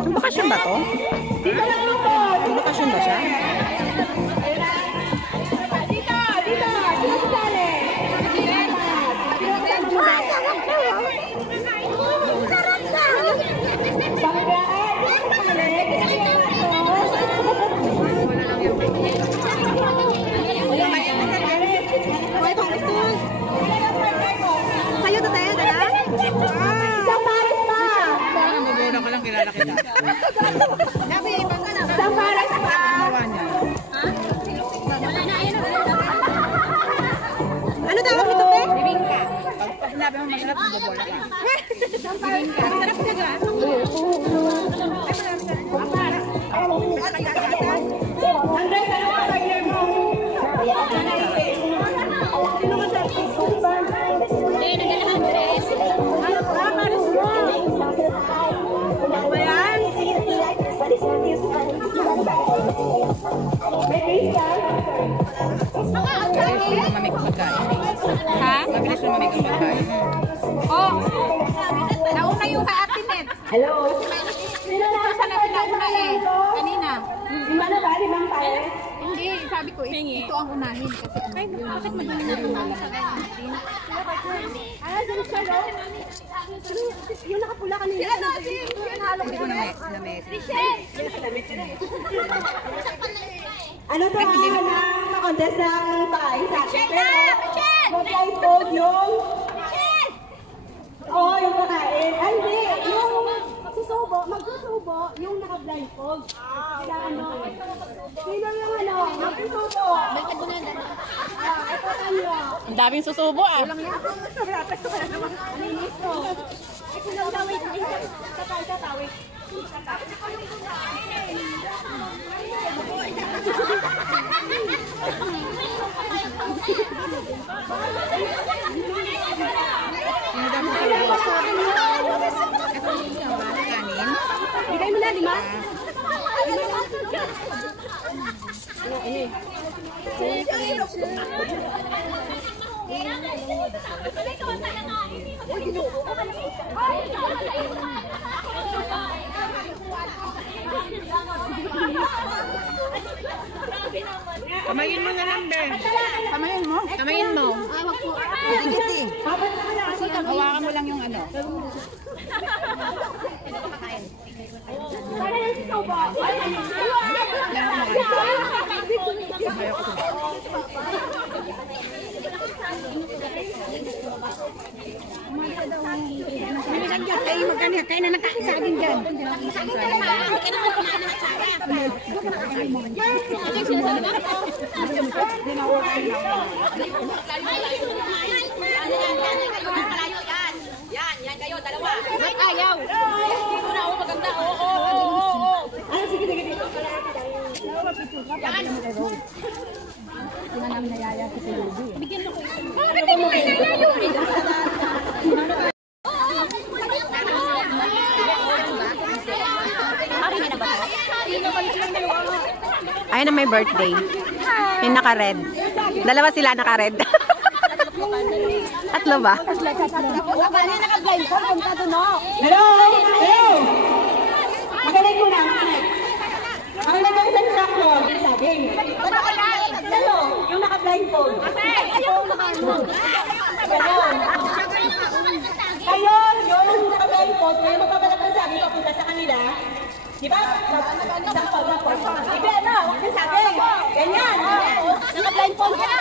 Bakasyon ba to? Bakasyon ba siya? Ano tawag nito, Pe? Bibingka. Pag sinabi mo masarap, bubola ka. Bibingka. Masarap ka dyan. Ha? Mabilis lumamig ang pagkain. Oh! Nauna yung ka-atinet. Hello? Sino na sa natin nauna eh? Kanina. Lima na ba? Limang tayo? Hindi, sabi ko, ito ang unahin. Kasi bakit madali na lumala? Yung nakapula kanina. Sila na, Hindi ko na-mess. Ano to na contest ng paay sa akin? Pero mag-blindfold yung... Oo, yung kakain. Ay, hindi. Yung magsusubo, yung naka-blindfold. Kailangan mo. Sino yung ano? Magsusubo. Ito tayo. Ang daming susubo ah. Alinis ko. Ay, kung wait. Tatawid. Bigay mo na, lima? Ini. Kamayin mo na lang, Ben. Kamayin mo? Kamayin mo. Dikit eh. Hawakan mo lang yung ano. Para yung susubo. Bilisan dyan, kayo magkano, kayo na nakasagin dyan. Yan kayo, dalawa. Ba't ayaw? Dito na, maganda. Oo. Ay, sige. Bakit mo kayo nalayo? Ayun na may birthday. Yung naka-red. Dalawa sila naka-red. Tatlo ba? Hello! Magaling ko na. Ang nagkakasan sa ako, sabing. Hello, yung naka-blindfold. Kayo, yung naka-blindfold, kayo magpapalag sabi papunta sa kanila. Di ba? Ibi ano, huwag na sabi. Ganyan. Naka-blindfold ka na.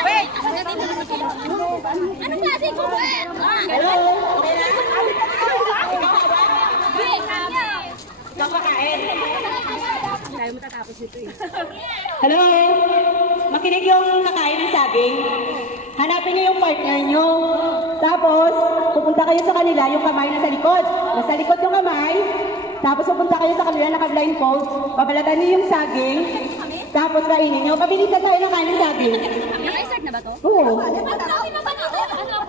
Wait! Ano klase ko? Hello? Okay na? Kakakain. Tayo matatapos ito eh. Hello? Makinig yung kakain ng saging. Hanapin niyo yung partner niyo. Tapos, pupunta kayo sa kanila, yung kamay nasa likod. Nasa likod yung kamay. Tapos pupunta kayo sa kanila, naka-blindfold. Babalatan niyo yung saging. Tapos kainin niyo. Pabilisan tayo ng kanin saging. Naka-start na ba to? Oo.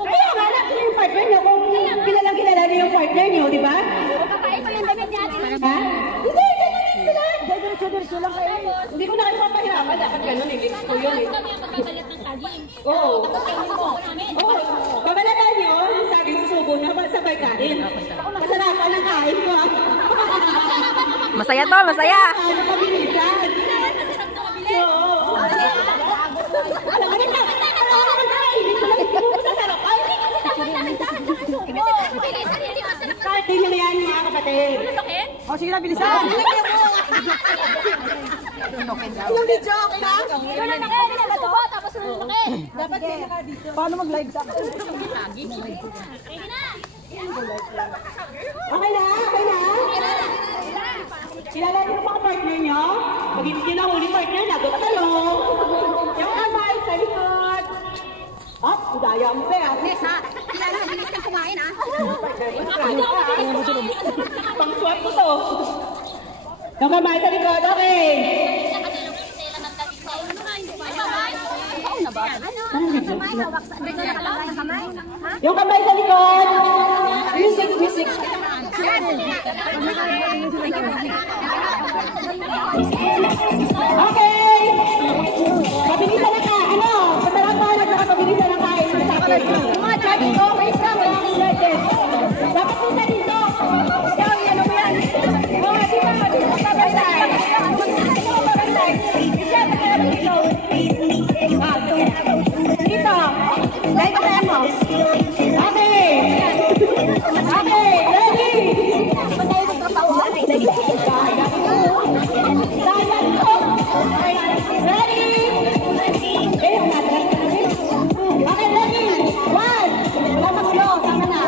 Kaya hanap niyo yung partner niyo. Kung kilalang kilala niyo yung partner niyo, di ba? Kakain pa yung damit niya. Ha? Hindi, ganyan sila. dire-diretso lang kayo. Hindi ko na kayo papahirapan. Dapat ganun eh. Lips ko yun eh. Oo. Oo. Kabalatan yun. Sabi susubo na sabay kain. Masarapan ang kain ko. Masaya to, masaya. Ano kabilisan? Oo. Alam mo na. Tingnan na yan mga kapatid. O sige na, bilisan. Yung video, okay na? Dapat kayo dito. Paano mag-live sa akin? Okay na? Okay na? Kilala niyo mga partner niyo? Pag hindi niyo nahuli partner, lagot kayo. Yung kamay sa likod. Udaya mo pa yan. Nessa, kilala, bilis kang kumain ah. Pang-swap ko to. Yung kamay sa likod, okay. Yung kamay sa likod. Music, music. Okay. Pabilisan na ka. Ano? Masarap ba nagkakapabilisan na kain sa akin? Mga chat ko, may isa, malaking legend. Dapat punta dito. Ikaw, ano mo yan? Mga dito, dito, babasay. Babasay. Isa, dito. Dito. Dahil ka mo. Okay. Okay, ready? Patay ko trabaho. Ready? Okay, ready? One. Wala pa gulo. Sama na.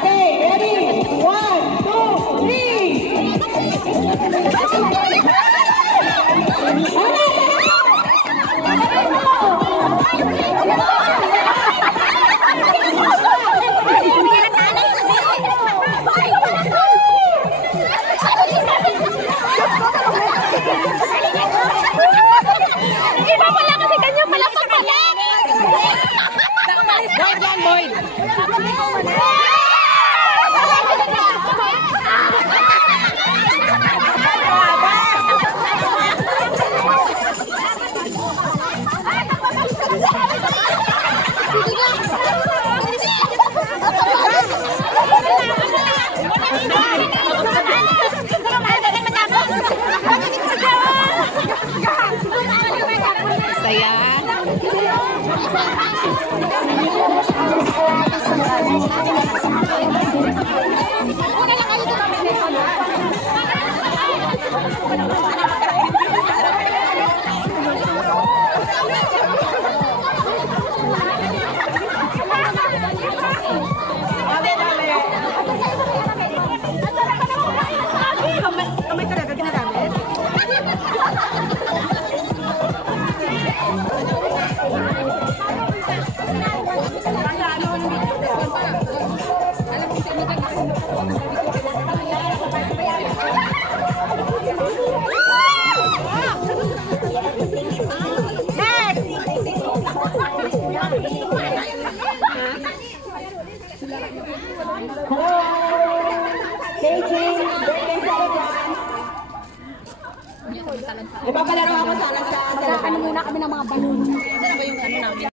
Okay, ready? One, two, three. Iba pala kasi kanya pala pagpala. Boyd yan, Boyd. Saya. Kamay talaga ginagamit? Hello! Staging! Birthday celebrant! Ipapalaro ako sana sa Ano muna kami ng mga balon. Ano ba yung ano namin?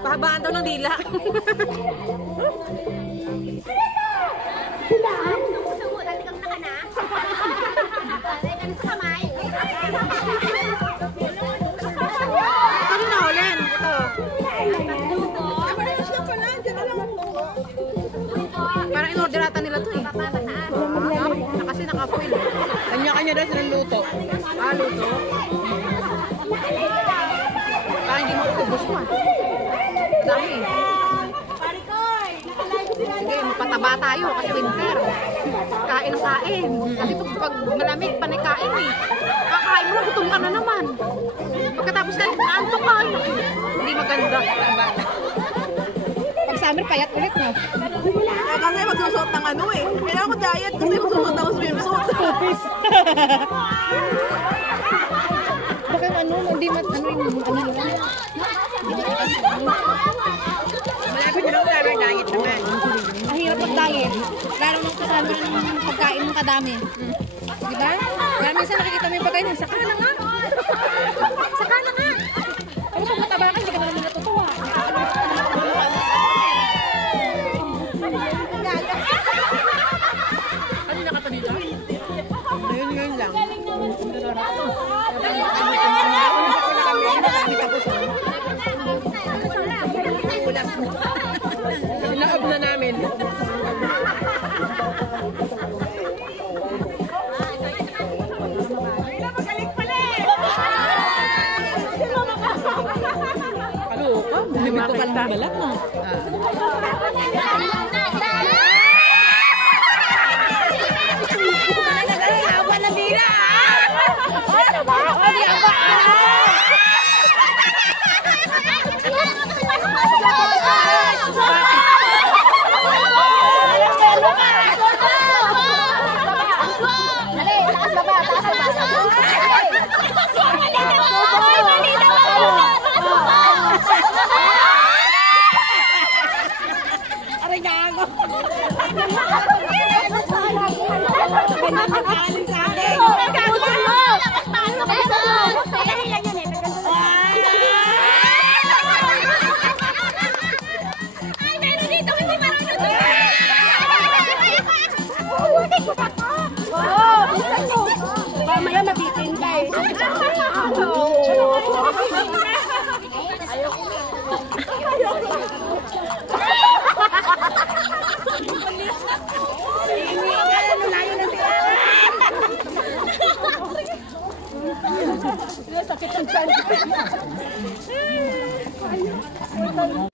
Pahabaan daw ng dila. Saan? Sumut, dati kang nakana. Dati kang sa kamay. Ano na? niya daw silang luto. Ah, luto? Parang hindi mo ubos mo. Dami. Sige, mapataba tayo kasi winter. Kain ng kain. Kasi pag malamig, panikain eh. Kakain mo na, gutom ka na naman. Pagkatapos na, naantok ka. Hindi maganda. Pag summer, payat ulit na. Kasi magsusuot ng ano eh. Kailangan ko diet kasi magsusuot ng swimsuit. Bakit ano? Hindi ano yung ano nila? Malapit na lang sa diet naman. Ang hirap mag-diet. Lalo nung kasama ng pagkain ng kadami. Diba? Kaya minsan nakikita mo yung pagkain, saka na nga. Saka na nga. Pero pag mataba ka, hindi ka na naman natutuwa. Ano nakatanito? Yun lang. Naab na namin. Kaluka, bumibito ka lang balat mo. Awa na bila! Mamaya mabitin ka eh. Sakit ang